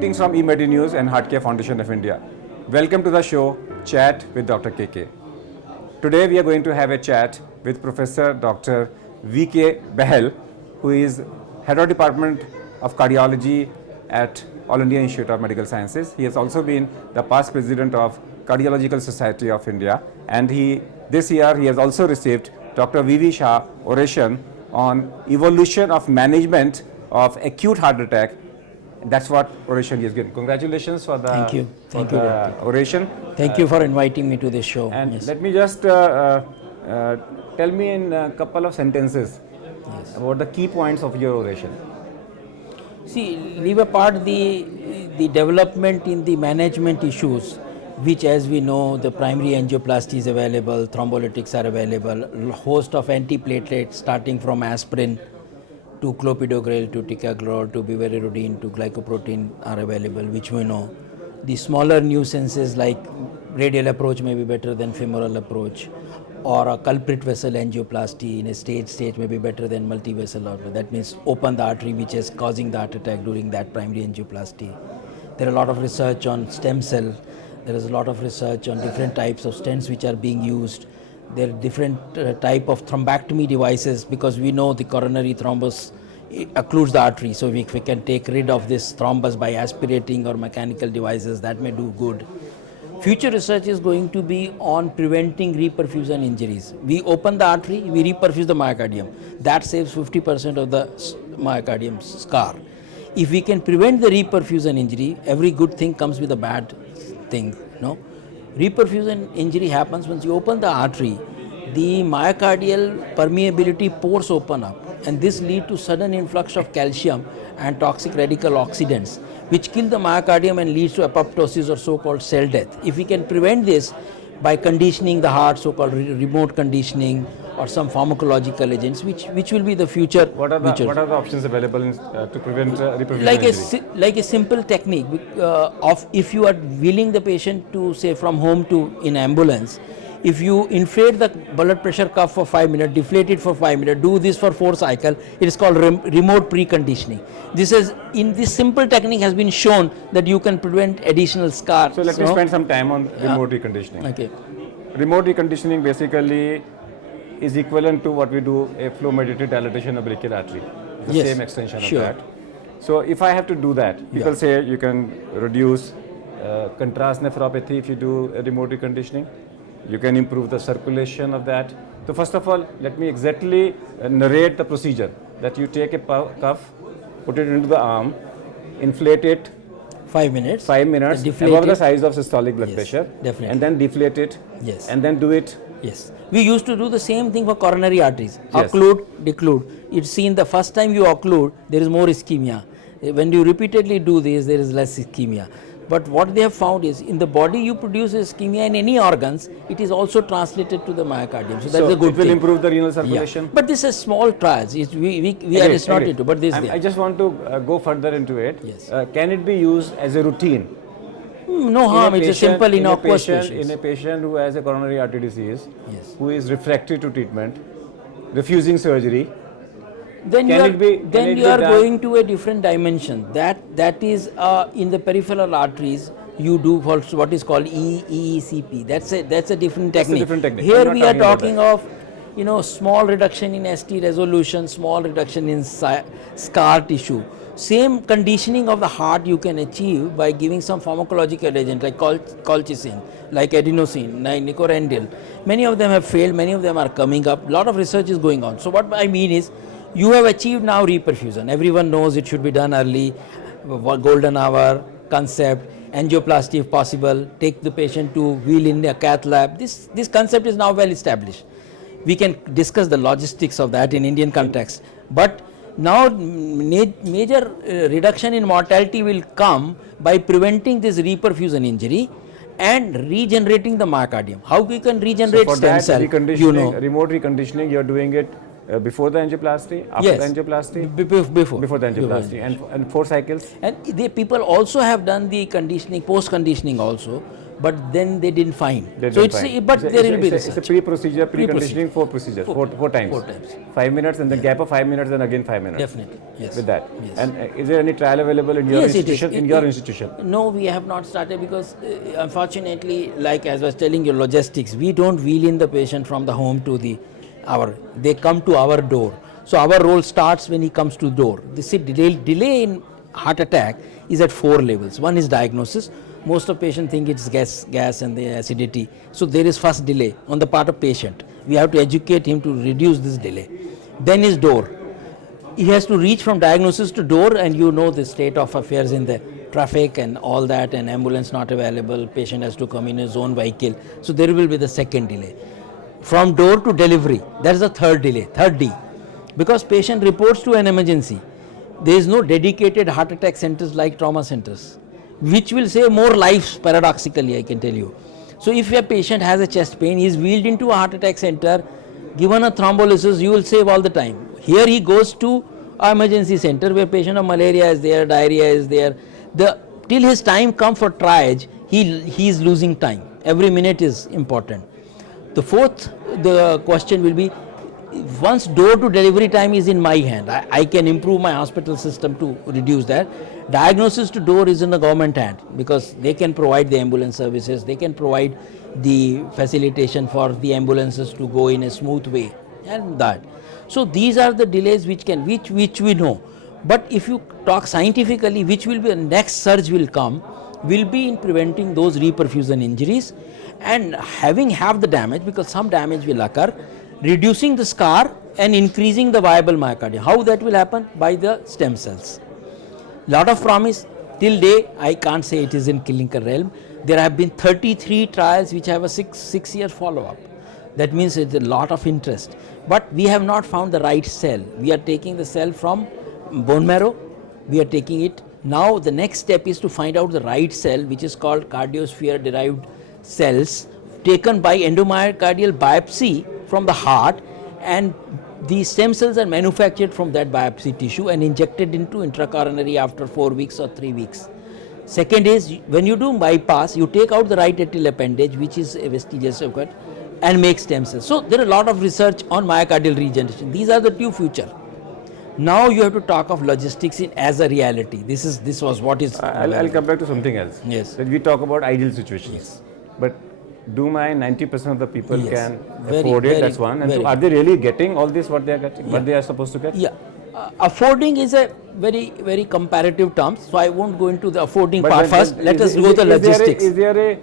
Greetings from eMedi News and Heart Care Foundation of India. Welcome to the show Chat with Dr. KK. Today we are going to have a chat with Professor Dr. VK Bahl, who is Head of Department of Cardiology at All India Institute of Medical Sciences. He has also been the past president of Cardiological Society of India, and this year he has also received Dr. VV Shah oration on evolution of management of acute heart attack. That's what oration he has given. Congratulations for the oration. Thank you for inviting me to this show. And yes, let me just tell me in a couple of sentences about the key points of your oration. See, leave apart the development in the management issues, which, as we know, the primary angioplasty is available, thrombolytics are available, a host of antiplatelets starting from aspirin to clopidogrel to ticagrelor to bivalirudin to glycoprotein are available, which we know. The smaller nuisances like radial approach may be better than femoral approach, or a culprit vessel angioplasty in a stage may be better than multi-vessel artery. That means open the artery which is causing the heart attack during that primary angioplasty. There are a lot of research on stem cell. There is a lot of research on different types of stents which are being used. There are different type of thrombectomy devices, because we know the coronary thrombus occludes the artery. So if we can take rid of this thrombus by aspirating or mechanical devices, that may do good. Future research is going to be on preventing reperfusion injuries. We open the artery, we reperfuse the myocardium. That saves 50% of the myocardium scar. If we can prevent the reperfusion injury, every good thing comes with a bad thing. No? Reperfusion injury happens once you open the artery, the myocardial permeability pores open up, and this leads to sudden influx of calcium and toxic radical oxidants, which kill the myocardium and leads to apoptosis or so-called cell death. If we can prevent this by conditioning the heart, so-called remote conditioning, or some pharmacological agents, which will be the future. What are the options available to prevent reperfusion injury? Like a simple technique of, if you are wheeling the patient to, say, from home to in ambulance, if you inflate the blood pressure cuff for 5 minutes, deflate it for 5 minutes, do this for 4 cycles, it is called remote preconditioning. This simple technique has been shown that you can prevent additional scars. So let me spend some time on remote reconditioning. Okay. Remote reconditioning basically is equivalent to what we do a flow mediated dilatation of brachial artery. The same extension of that. So if I have to do that, people say you can reduce contrast nephropathy if you do a remote reconditioning. You can improve the circulation of that. So first of all, let me exactly narrate the procedure. That you take a cuff, put it into the arm, inflate it 5 minutes, above the size of systolic blood pressure, definitely, and then deflate it, and then do it. Yes, we used to do the same thing for coronary arteries. Occlude, declude. It's seen the first time you occlude, there is more ischemia. When you repeatedly do this, there is less ischemia. But what they have found is, in the body you produce ischemia in any organs, it is also translated to the myocardium. So that's a good thing. It will improve the renal circulation. Yeah. But this is small trials. We are not into. But this. I just want to go further into it. Yes. Can it be used as a routine? No harm. It's a simple innocuous patient. In a patient who has a coronary artery disease, who is refractory to treatment, refusing surgery, then you are going to a different dimension. That is in the peripheral arteries. You do what is called EECP. That's a different technique. Here we are talking of small reduction in ST resolution, small reduction in scar tissue. Same conditioning of the heart you can achieve by giving some pharmacological agent like colchicine, like adenosine, nicorandil. Many of them have failed. Many of them are coming up. A lot of research is going on. So what I mean is, you have achieved now reperfusion. Everyone knows it should be done early, golden hour concept, angioplasty if possible, take the patient to wheel in a cath lab. This concept is now well established. We can discuss the logistics of that in Indian context. But now major reduction in mortality will come by preventing this reperfusion injury and regenerating the myocardium. How we can regenerate stem cell? Remote reconditioning, you are doing it before the angioplasty, after the angioplasty? Before the angioplasty. And 4 cycles? And people also have done the conditioning, post-conditioning also, but then they didn't find. They So don't it's find. but there will be It's a research. pre-procedure, Pre-procedure. pre-conditioning, 4 procedures, four times. 4 times. 5 minutes and then gap of 5 minutes and again 5 minutes. Definitely, yes. With that. Yes. And is there any trial available in your Yes, it is. institution? In your institution? No, we have not started because unfortunately, like as I was telling you, logistics, we don't wheel in the patient from the home to they come to our door. So our role starts when he comes to the door. This delay in heart attack is at 4 levels. One is diagnosis. Most of patients think it's gas and the acidity. So there is first delay on the part of patient. We have to educate him to reduce this delay. Then is door. He has to reach from diagnosis to door, and you know the state of affairs in the traffic and all that, and ambulance not available, patient has to come in his own vehicle. So there will be the second delay. From door to delivery, that is the third delay, third D. Because patient reports to an emergency, there is no dedicated heart attack centers like trauma centers, which will save more lives paradoxically, I can tell you. So if a patient has a chest pain, he is wheeled into a heart attack center, given a thrombolysis, you will save all the time. Here he goes to an emergency center where patient of malaria is there, diarrhea is there. Till his time comes for triage, he is losing time. Every minute is important. The fourth, the question will be, once door to delivery time is in my hand, I can improve my hospital system to reduce that. Diagnosis to door is in the government hand because they can provide the ambulance services, they can provide the facilitation for the ambulances to go in a smooth way and that. So these are the delays which we know. But if you talk scientifically, which will be the next surge will come, will be in preventing those reperfusion injuries and having half the damage, because some damage will occur, reducing the scar and increasing the viable myocardium. How that will happen? By the stem cells. Lot of promise. Till day, I can't say it is in clinical realm. There have been 33 trials which have a 6 year follow-up. That means it's a lot of interest. But we have not found the right cell. We are taking the cell from bone marrow. We are taking it. Now the next step is to find out the right cell, which is called cardiosphere derived cells, taken by endomyocardial biopsy from the heart, and the stem cells are manufactured from that biopsy tissue and injected into intracoronary after 4 weeks or 3 weeks. Second is, when you do bypass, you take out the right atrial appendage, which is a vestigial circuit, and make stem cells. So there are a lot of research on myocardial regeneration. These are the two future. Now you have to talk of logistics as a reality. This was what is. I'll come back to something else. Yes. That we talk about ideal situations. Yes. But do my 90% of the people Yes. can Very, afford it? very, That's one. And very two, are they really getting all this what they are getting? What they are supposed to get? Yeah. Affording is a very comparative term, so I won't go into the affording part first. Let us go to logistics. There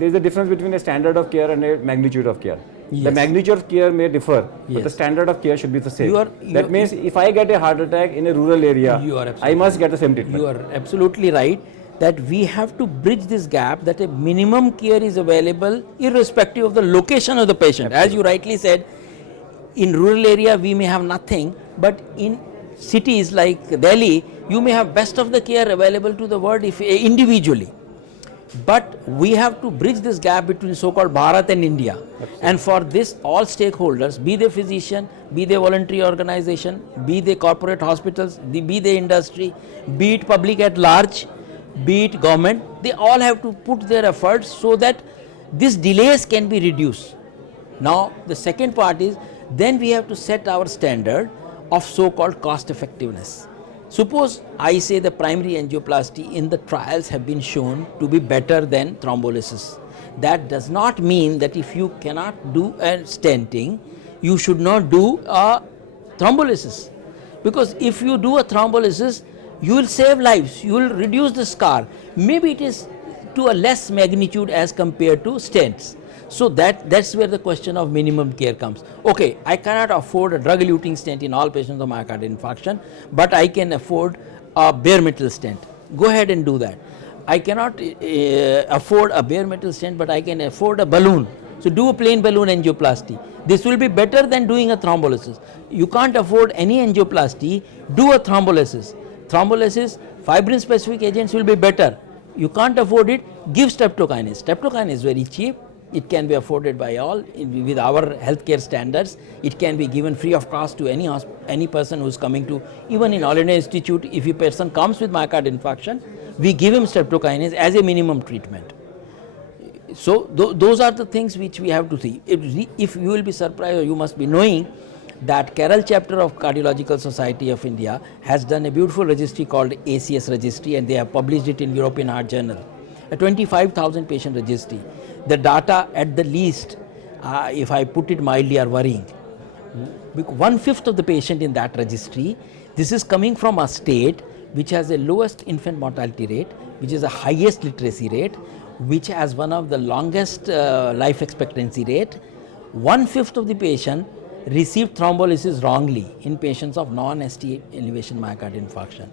is a difference between a standard of care and a magnitude of care. Yes. The magnitude of care may differ, but the Yes. standard of care should be the same. You That means if I get a heart attack in a rural area, You are I absolutely must get the same treatment. You are absolutely right that we have to bridge this gap, that a minimum care is available irrespective of the location of the patient. As you rightly said, in rural area we may have nothing, but in cities like Delhi, you may have best of the care available to the world if individually. But we have to bridge this gap between so-called Bharat and India. Absolutely. And for this, all stakeholders, be they physician, be they voluntary organization, be they corporate hospitals, be they industry, be it public at large, be it government, they all have to put their efforts so that these delays can be reduced. Now, the second part is, then we have to set our standard of so-called cost effectiveness. Suppose I say the primary angioplasty in the trials have been shown to be better than thrombolysis. That does not mean that if you cannot do a stenting, you should not do a thrombolysis. Because if you do a thrombolysis, you will save lives, you will reduce the scar. Maybe it is to a less magnitude as compared to stents. So that's where the question of minimum care comes. Okay, I cannot afford a drug-eluting stent in all patients of myocardial infarction, but I can afford a bare metal stent. Go ahead and do that. I cannot afford a bare metal stent, but I can afford a balloon. So do a plain balloon angioplasty. This will be better than doing a thrombolysis. You can't afford any angioplasty, do a thrombolysis. Thrombolysis, fibrin-specific agents will be better. You can't afford it, give streptokinase. Streptokinase is very cheap. It can be afforded by all with our healthcare standards. It can be given free of cost to any person who is coming to, even in All India Institute, if a person comes with myocardial infarction, we give him streptokinase as a minimum treatment. So those are the things which we have to see. If you will be surprised, or you must be knowing that Kerala chapter of Cardiological Society of India has done a beautiful registry called ACS registry, and they have published it in European Heart Journal, a 25,000 patient registry. The data at the least, if I put it mildly, are worrying. 1/5 of the patient in that registry, this is coming from a state which has the lowest infant mortality rate, which is the highest literacy rate, which has one of the longest life expectancy rate. 1/5 of the patient received thrombolysis wrongly in patients of non-ST elevation myocardial infarction.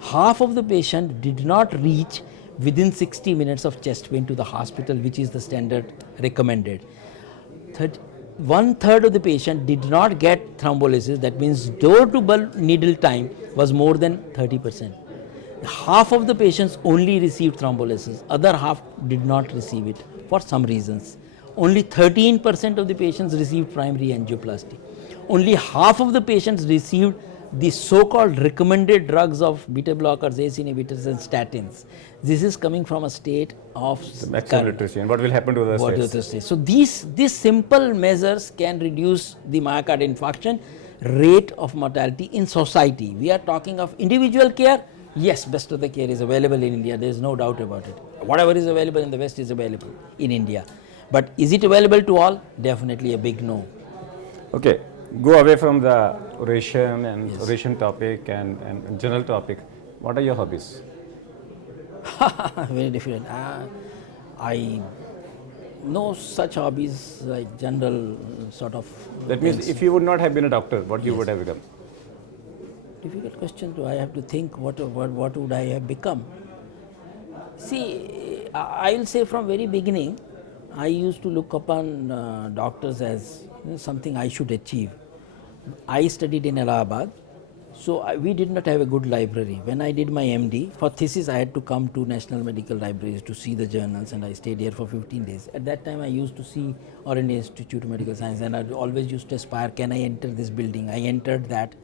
Half of the patient did not reach within 60 minutes of chest pain to the hospital, which is the standard recommended. 1/3 of the patient did not get thrombolysis, that means door to needle time was more than 30%. Half of the patients only received thrombolysis, other half did not receive it for some reasons. Only 13% of the patients received primary angioplasty. Only half of the patients received the so-called recommended drugs of beta blockers, ACE inhibitors and statins. This is coming from a state of Maximum literacy, and what will happen to the states? So these simple measures can reduce the myocardial infarction rate of mortality in society. We are talking of individual care. Yes, best of the care is available in India, there is no doubt about it. Whatever is available in the West is available in India. But is it available to all? Definitely a big no. Okay, go away from the oration and oration topic and general topic. What are your hobbies? Very different. I no such hobbies like general sort of. That means if you would not have been a doctor, what you would have become? Difficult question. Do I have to think what would I have become? See, I will say from very beginning, I used to look upon doctors as something I should achieve. I studied in Allahabad, so we did not have a good library. When I did my MD, for thesis I had to come to National Medical Libraries to see the journals, and I stayed here for 15 days. At that time I used to see All India Institute of Medical Science, and I always used to aspire, can I enter this building? I entered that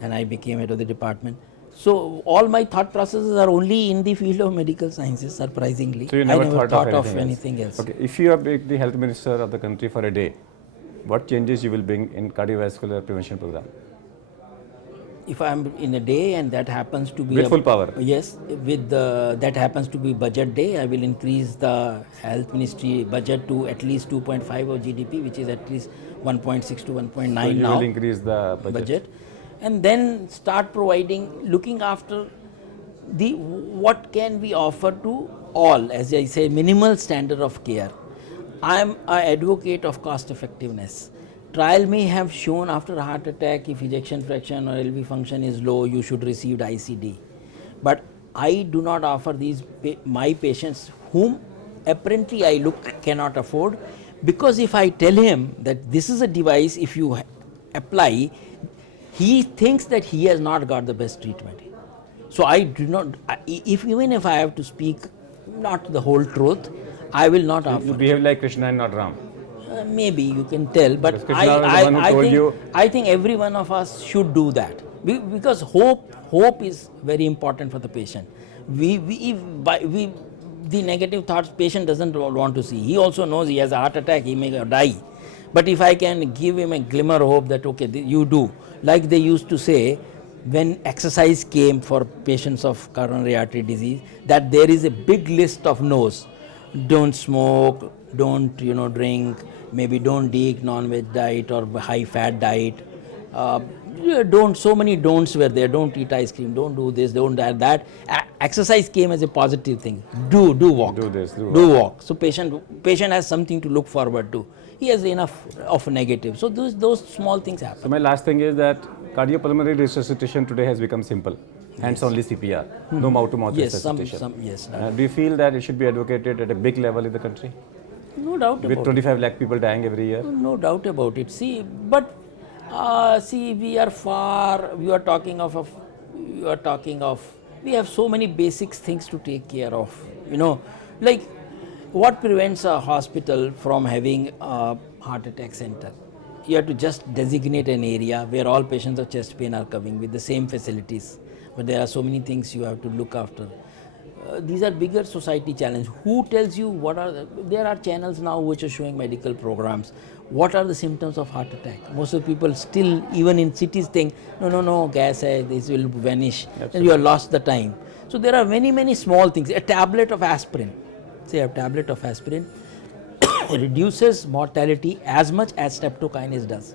and I became head of the department. So all my thought processes are only in the field of medical sciences, surprisingly. So you never, I never thought of anything else. Okay, if you are the health minister of the country for a day, what changes you will bring in cardiovascular prevention program? If I am in a day and that happens to be with full power. Yes, with that happens to be budget day, I will increase the health ministry budget to at least 2.5 of GDP, which is at least 1.6 to 1.9 so you now. will increase the budget. And then start providing, looking after the what can we offer to all, as I say, minimal standard of care. I am an advocate of cost effectiveness. Trial may have shown after a heart attack, if ejection fraction or LV function is low, you should receive ICD. But I do not offer these my patients whom apparently I look cannot afford, because if I tell him that this is a device, if you apply, he thinks that he has not got the best treatment. So I do not, even if I have to speak not the whole truth, I will not offer. You behave like Krishna and not Ram. Maybe you can tell, but I think every one of us should do that, because hope is very important for the patient. The negative thoughts patient doesn't want to see. He also knows he has a heart attack, he may die. But if I can give him a glimmer of hope that okay, you do, like they used to say when exercise came for patients of coronary artery disease, that there is a big list of no's. Don't smoke, don't drink, maybe don't eat non-veg diet or high fat diet. Don't, so many don'ts were there. Don't eat ice cream, don't do this, don't do that. Exercise came as a positive thing. Do walk. Do this, do walk. So patient has something to look forward to. He has enough of negative. So those small things happen. So my last thing is that cardiopulmonary resuscitation today has become simple. Hands only CPR, no mouth-to-mouth resuscitation. Do you feel that it should be advocated at a big level in the country? No doubt about it. With 25 lakh people dying every year? No doubt about it. See, but we are far. We are talking of. We have so many basic things to take care of. Like what prevents a hospital from having a heart attack center? You have to just designate an area where all patients of chest pain are coming with the same facilities. But there are so many things you have to look after. these are bigger society challenges. Who tells you what are there are channels now which are showing medical programs. What are the symptoms of heart attack? Most of the people still, even in cities, think no, gas hai, this will vanish, and you have lost the time. So there are many small things. A tablet of aspirin, say a tablet of aspirin, reduces mortality as much as streptokinase does.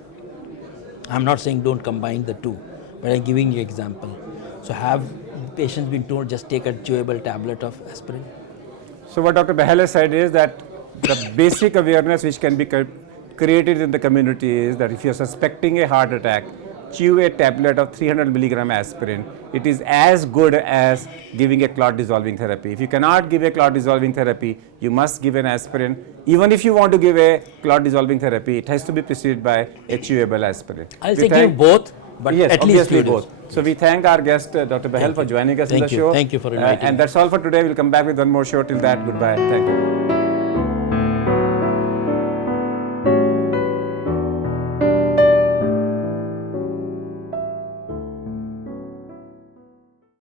I'm not saying don't combine the two, but I'm giving you example. So have patients been told just take a chewable tablet of aspirin? So what Dr. Bahl has said is that the basic awareness which can be created in the community is that if you're suspecting a heart attack, chew a tablet of 300 milligram aspirin. It is as good as giving a clot dissolving therapy. If you cannot give a clot dissolving therapy, you must give an aspirin. Even if you want to give a clot dissolving therapy, it has to be preceded by a chewable aspirin. I'll say give both, but yes, at least both. So we thank our guest Dr. Bahl for joining us in the show. Thank you for inviting me. And that's all for today. We'll come back with one more show. Till that, goodbye. Thank you.